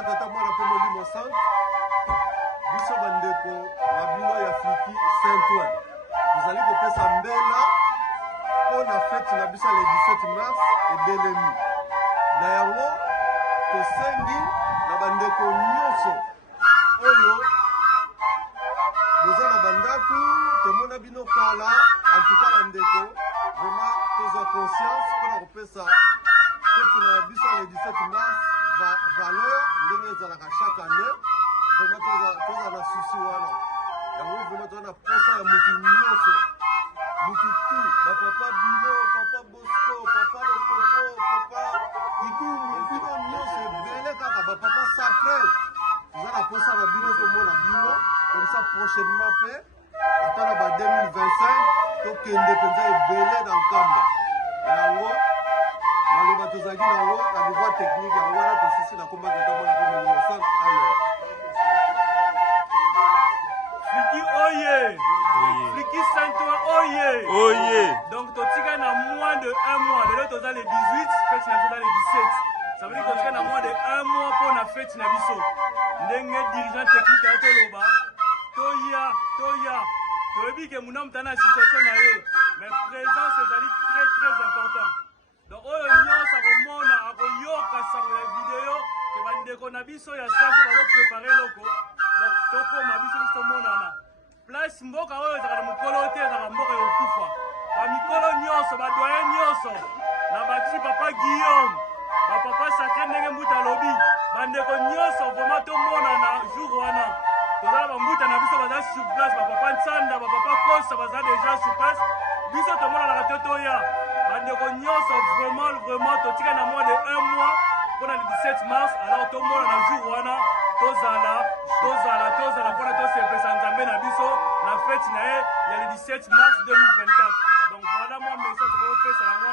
komba tata mwana pe molimo centre biso bandeko na bino ya Fliki Saint-Ouen tozali kopesa mbela mpona fete na biso le 17 mars ebelemi na yango tosengi na bandeko nyonso oyo boza na bandako tomona bino kala antuka bandeko vraiment tozwa conscience mpona kopesa fete na biso le 17 mars valeur ndenge ezalaka chaque année vraiment toza na susi wana yango vraiment toza na posa ya mutu nyonso mutu tu bapapa bino papa Bosco papa Lopopo papa Idumu bino nyonso ebele kaka bapapa sacré toza na posa na bino tomona bino comme ça prochainement mpe ata na ba 2025 tokende mpenza ebele na nkamba yango maloba tozalaki nango na devoir technique yango wana tosisi na komba tata mwana mpe molimo centre amen. Fliki oye! Fliki Saint-Ouen oye! Oye! Donc totika na moins de 1 mois. Le lot les 18, fête na les 17. Ça veut dire que totika na moins de 1 mois pour la fête na biso. Ndenge dirigeant technique à Toloba. Toya. Toyebi ke muna mtana situation na ye. Mais présence c'est très important. Donc oyo nyonso akomona akoyoka sango ya video ke bandeko na biso ya santo bazo préparer loko. Donc tokoma biso tomonana. Place mboka oyo ezaka na mokolo te ezaka mboka ya okufa. Bamikolo nyonso badoyen nyonso na bati papa Guillaume bapapa sacré ndenge mbuta alobi bandeko nyonso vraiment tomonana jour wana tozala bambuta na biso baza sur place bapapa Ntsanda bapapa Kosa baza déjà sur place biso tomonanaka te toya bandeko nyonso vraiment totika na moins de 1 mois mpona le 17 mars alors tomonana jour wana tozala mpona tosepesa nzambe na biso na fete na ye ya le 17 mars 2024 donc voilà moi message kopesa yango